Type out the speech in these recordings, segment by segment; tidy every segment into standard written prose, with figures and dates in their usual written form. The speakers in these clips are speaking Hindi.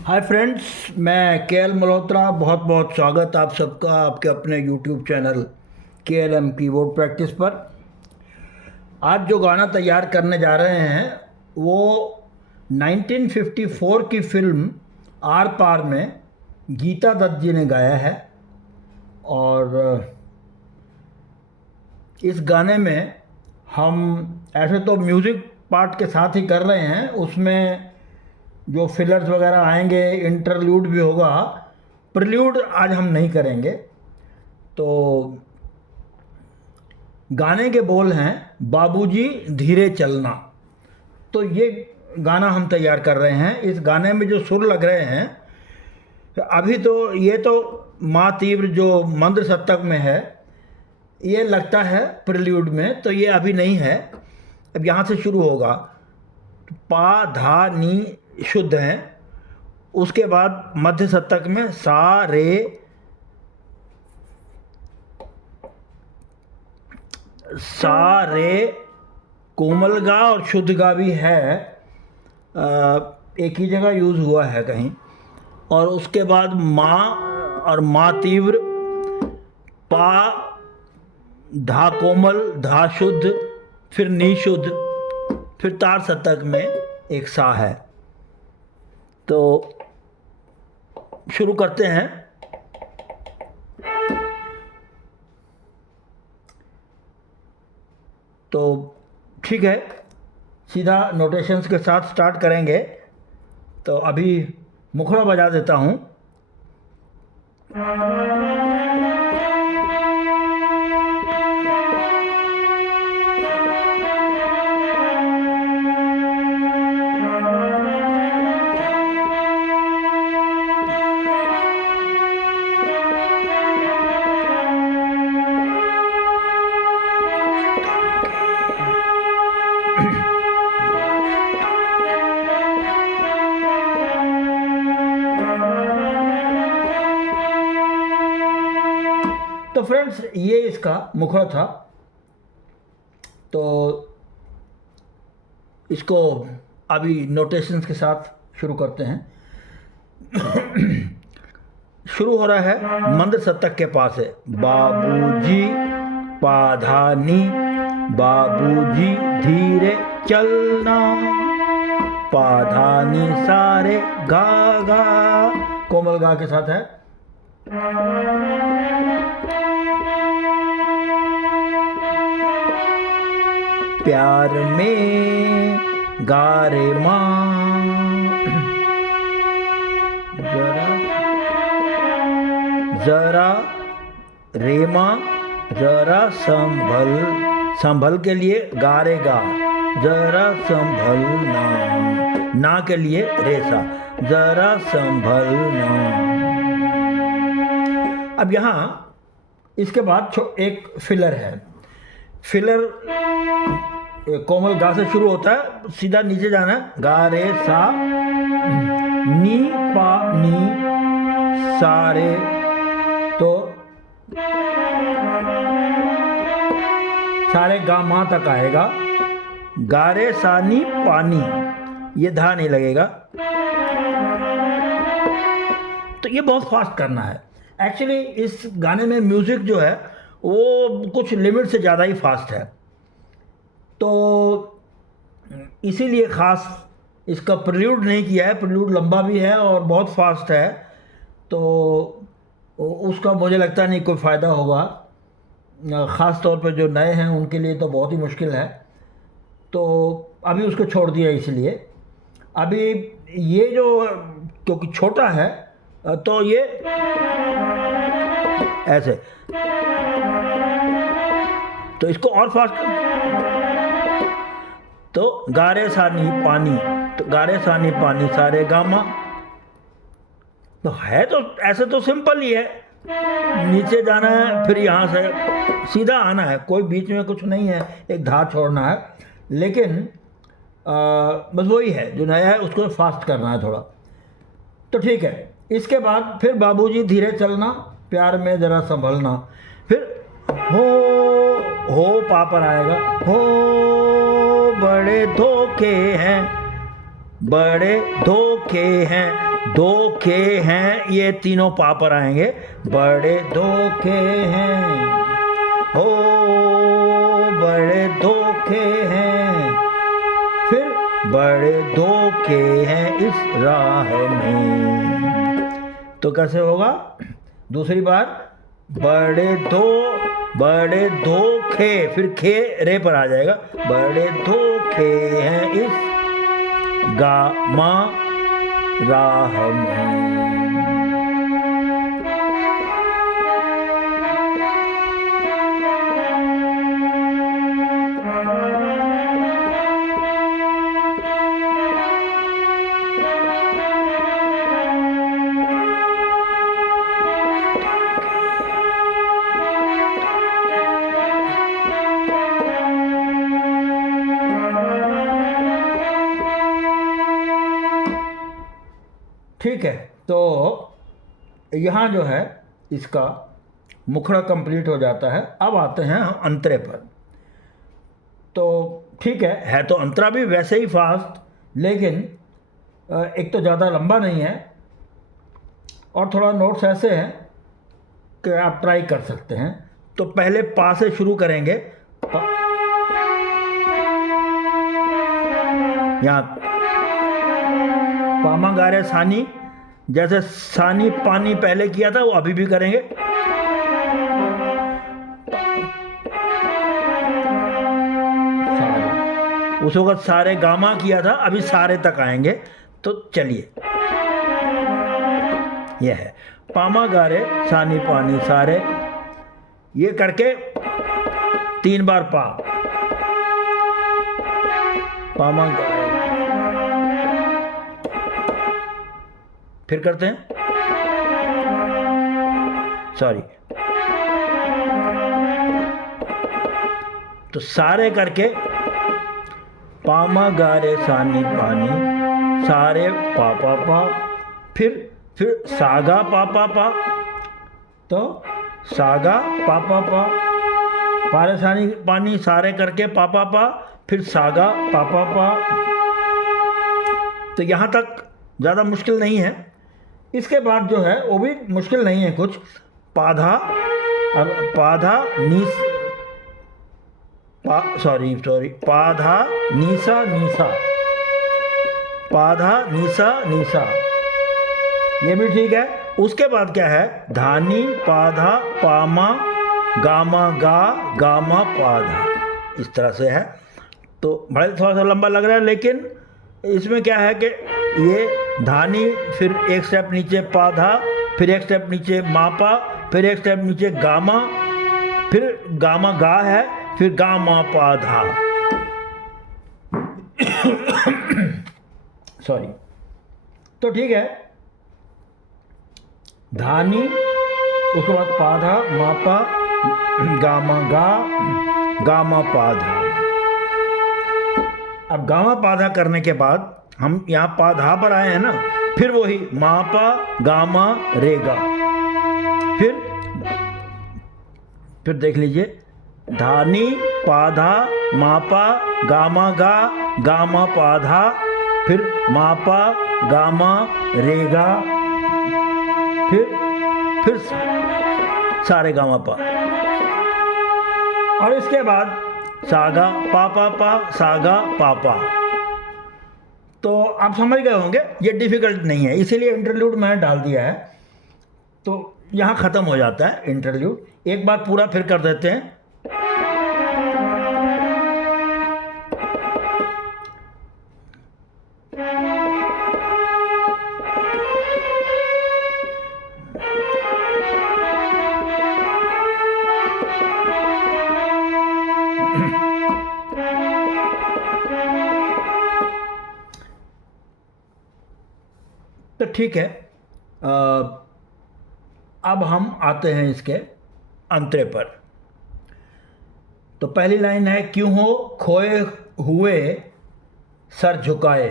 हाय फ्रेंड्स, मैं के एल मल्होत्रा। बहुत बहुत स्वागत आप सबका आपके अपने यूट्यूब चैनल के एल एम कीबोर्ड प्रैक्टिस पर। आज जो गाना तैयार करने जा रहे हैं वो 1954 की फिल्म आर पार में गीता दत्त जी ने गाया है। और इस गाने में हम ऐसे तो म्यूज़िक पार्ट के साथ ही कर रहे हैं, उसमें जो फिलर्स वगैरह आएंगे, इंटरल्यूड भी होगा, प्रिल्यूड आज हम नहीं करेंगे। तो गाने के बोल हैं बाबूजी धीरे चलना। तो ये गाना हम तैयार कर रहे हैं। इस गाने में जो सुर लग रहे हैं अभी तो ये तो माँ तीव्र जो मंद सप्तक में है, ये लगता है प्रिल्यूड में, तो ये अभी नहीं है। अब यहाँ से शुरू होगा। पा धा नी शुद्ध हैं, उसके बाद मध्य सप्तक में सा रे, सा रे कोमल गा और शुद्ध गा भी है, एक ही जगह यूज़ हुआ है कहीं। और उसके बाद माँ और माँ तीव्र, पा धा कोमल धा शुद्ध, फिर नी शुद्ध, फिर तार सप्तक में एक सा है। तो शुरू करते हैं। तो ठीक है, सीधा नोटेशंस के साथ स्टार्ट करेंगे। तो अभी मुखड़ा बजा देता हूँ। तो फ्रेंड्स, ये इसका मुखड़ा था। तो इसको अभी नोटेशंस के साथ शुरू करते हैं। शुरू हो रहा है मंद सप्तक के पास है। बाबूजी पाधानी, बाबूजी धीरे चलना, पाधानी सारे गा गा, कोमल गा के साथ है। प्यार में गारे माँ, जरा जरा रे माँ, जरा संभल, संभल के लिए गारेगा, जरा संभलना, ना के लिए रेसा, जरा संभलना। अब यहाँ इसके बाद एक फिलर है। फिलर कोमल गा से शुरू होता है, सीधा नीचे जाना है। गा रे सा, नी पा नी, सा रे। तो सारे गा माँ तक आएगा। गा रे सा नी पानी, ये धा नहीं लगेगा। तो ये बहुत फास्ट करना है। एक्चुअली इस गाने में म्यूज़िक जो है वो कुछ लिमिट से ज़्यादा ही फास्ट है, तो इसीलिए ख़ास इसका प्रिल्यूड नहीं किया है। प्रिल्यूड लंबा भी है और बहुत फास्ट है, तो उसका मुझे लगता नहीं कोई फ़ायदा होगा। ख़ास तौर पर जो नए हैं उनके लिए तो बहुत ही मुश्किल है। तो अभी उसको छोड़ दिया। इसलिए अभी ये जो, क्योंकि छोटा है तो ये ऐसे, तो इसको और फास्ट। तो गारे सानी पानी, तो गारे सानी पानी सारे गामा। तो है तो ऐसे तो सिंपल ही है। नीचे जाना है, फिर यहाँ से सीधा आना है, कोई बीच में कुछ नहीं है, एक धार छोड़ना है। लेकिन बस वही है, जो नया है उसको फास्ट करना है थोड़ा। तो ठीक है। इसके बाद फिर बाबूजी धीरे चलना, प्यार में ज़रा संभलना, फिर हो पा पर आएगा। हो बड़े धोखे हैं, बड़े धोखे हैं, दो खे हैं, ये तीनों पा पर आएंगे। बड़े दो खे हैं, ओ बड़े दो खे हैं, फिर बड़े दो खे हैं इस राह में। तो कैसे होगा? दूसरी बार, बड़े दो खे, फिर खे रे पर आ जाएगा। बड़े दो खे हैं इस गा मा राह में। ठीक है, तो यहाँ जो है इसका मुखड़ा कंप्लीट हो जाता है। अब आते हैं हम अंतरे पर। तो ठीक है तो अंतरा भी वैसे ही फास्ट, लेकिन एक तो ज़्यादा लंबा नहीं है और थोड़ा नोट्स ऐसे हैं कि आप ट्राई कर सकते हैं। तो पहले पा से शुरू करेंगे। यहाँ पामा गा रे सानी, जैसे सानी पानी पहले किया था वो अभी भी करेंगे। उस वक्त सारे गामा किया था, अभी सारे तक आएंगे। तो चलिए, यह है पामा गा रे सानी पानी सारे, ये करके 3 बार पा, पामा गा, फिर करते हैं, सॉरी, तो सारे करके पामा गा रे सानी पानी सारे पा पा पा, फिर सागा पा पा पा, तो सागा पा पा पा, पारे सानी पानी सारे करके पा पा पा, फिर सागा पा पा पा। तो यहाँ तक ज़्यादा मुश्किल नहीं है। इसके बाद जो है वो भी मुश्किल नहीं है कुछ। पाधा, अब पाधा नीस, सॉरी पाधा नीसा नीसा, पाधा नीसा नीसा, ये भी ठीक है। उसके बाद क्या है? धानी पाधा पामा गामा गा गामा पाधा, इस तरह से है। तो बड़ा थोड़ा सा लंबा लग रहा है, लेकिन इसमें क्या है कि ये धानी, फिर एक स्टेप नीचे पाधा, फिर एक स्टेप नीचे मापा, फिर एक स्टेप नीचे गामा, फिर गामा गा है, फिर गामा पाधा, सॉरी। तो ठीक है, धानी, उसके बाद पाधा मापा गामा गा गामा पाधा। अब गामा पाधा करने के बाद हम यहाँ पाधा पर आए हैं ना, फिर वही मापा गामा रेगा, फिर देख लीजिए, धानी पाधा मापा गामा गा गामा पाधा, फिर मापा गामा रेगा, फिर सारे गामा पा, और इसके बाद सागा पा पा पा सागा पा पा। तो आप समझ गए होंगे ये डिफ़िकल्ट नहीं है, इसीलिए इंटरल्यूड मैंने डाल दिया है। तो यहाँ ख़त्म हो जाता है इंटरल्यूड। एक बार पूरा फिर कर देते हैं। तो ठीक है, अब हम आते हैं इसके अंतरे पर। तो पहली लाइन है, क्यों हो खोए हुए सर झुकाए।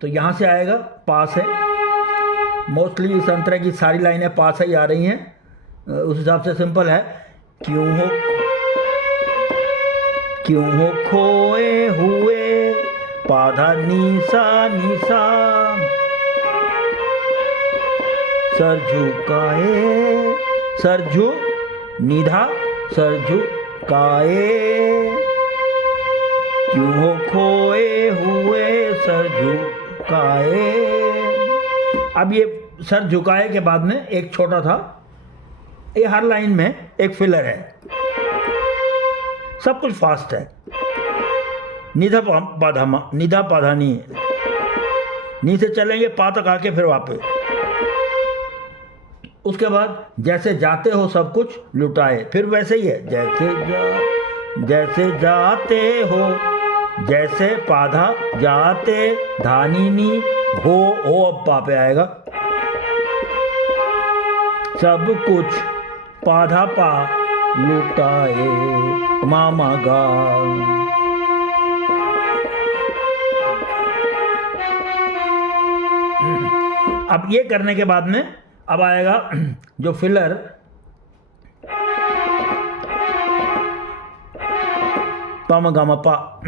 तो यहाँ से आएगा पा से। मोस्टली इस अंतरे की सारी लाइनें पा से ही आ रही हैं, उस हिसाब से सिंपल है। क्यों हो खोए हुए पाधा नीसा नीसा, सर झुकाए, सर झु निधा, सर झुकाए, क्यों हो खोए हुए सर झुकाए। अब ये सर झुकाए के बाद में एक छोटा था, ये हर लाइन में एक फिलर है, सब कुछ फास्ट है। निधा पाधा, निधा पाधा नहीं है, नी से चलेंगे पा तक आके फिर वापस। उसके बाद जैसे जाते हो सब कुछ लुटाए, फिर वैसे ही है, जैसे जाते हो, जैसे पाधा जाते धानी नी हो अब पा पे आएगा, सब कुछ पाधा पा लुटाए मामा गा। अब ये करने के बाद में अब आएगा जो फिलर, पम गम पा।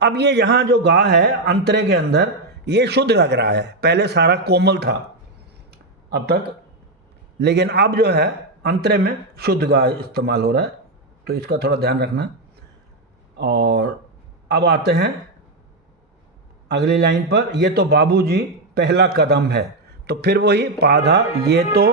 अब ये यहाँ जो गा है अंतरे के अंदर, ये शुद्ध लग रहा है, पहले सारा कोमल था अब तक, लेकिन अब जो है अंतरे में शुद्ध गा इस्तेमाल हो रहा है, तो इसका थोड़ा ध्यान रखना। और अब आते हैं अगली लाइन पर, ये तो बाबूजी पहला कदम है, तो फिर वही पाधा, ये तो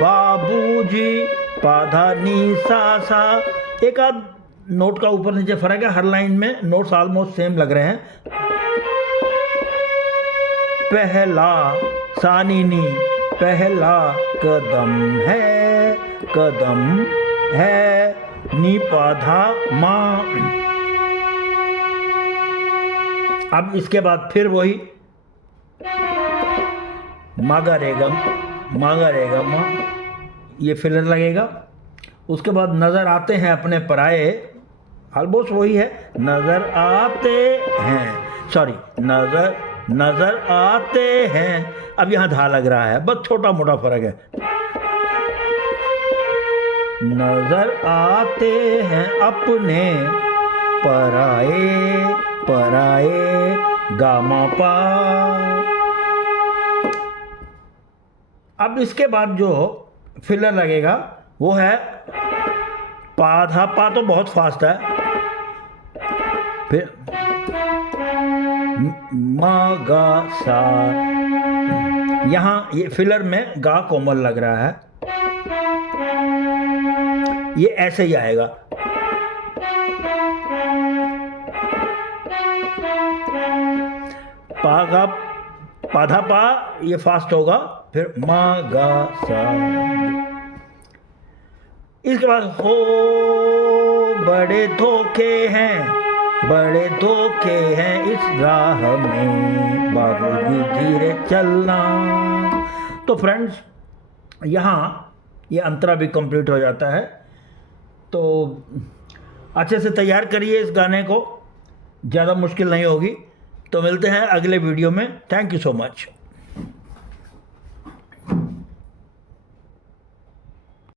बाबूजी पाधा नी सा सा, एक आध नोट का ऊपर नीचे फर्क है, हर लाइन में नोट्स ऑलमोस्ट सेम लग रहे हैं। पहला सानी नी, पहला कदम है नी पाधा माँ। अब इसके बाद फिर वही मागा रेगा माँ, ये फिलर लगेगा। उसके बाद नज़र आते हैं अपने पराए, ऑलमोस्ट वही है, नज़र आते हैं, सॉरी नज़र आते हैं। अब यहाँ धा लग रहा है, बस छोटा मोटा फर्क है। नज़र आते हैं अपने पराए गामा पा। अब इसके बाद जो फिलर लगेगा वो है पाधा पा, तो बहुत फास्ट है, फिर मा गा सा, यहाँ ये फिलर में गा कोमल लग रहा है, ये ऐसे ही आएगा। पा गा पाधा पा ये फास्ट होगा, फिर मा गा सा। इसके बाद हो बड़े धोखे हैं इस राह में, बाबूजी धीरे चलना। तो फ्रेंड्स यहाँ ये अंतरा भी कंप्लीट हो जाता है, तो अच्छे से तैयार करिए इस गाने को, ज़्यादा मुश्किल नहीं होगी। तो मिलते हैं अगले वीडियो में, थैंक यू सो मच।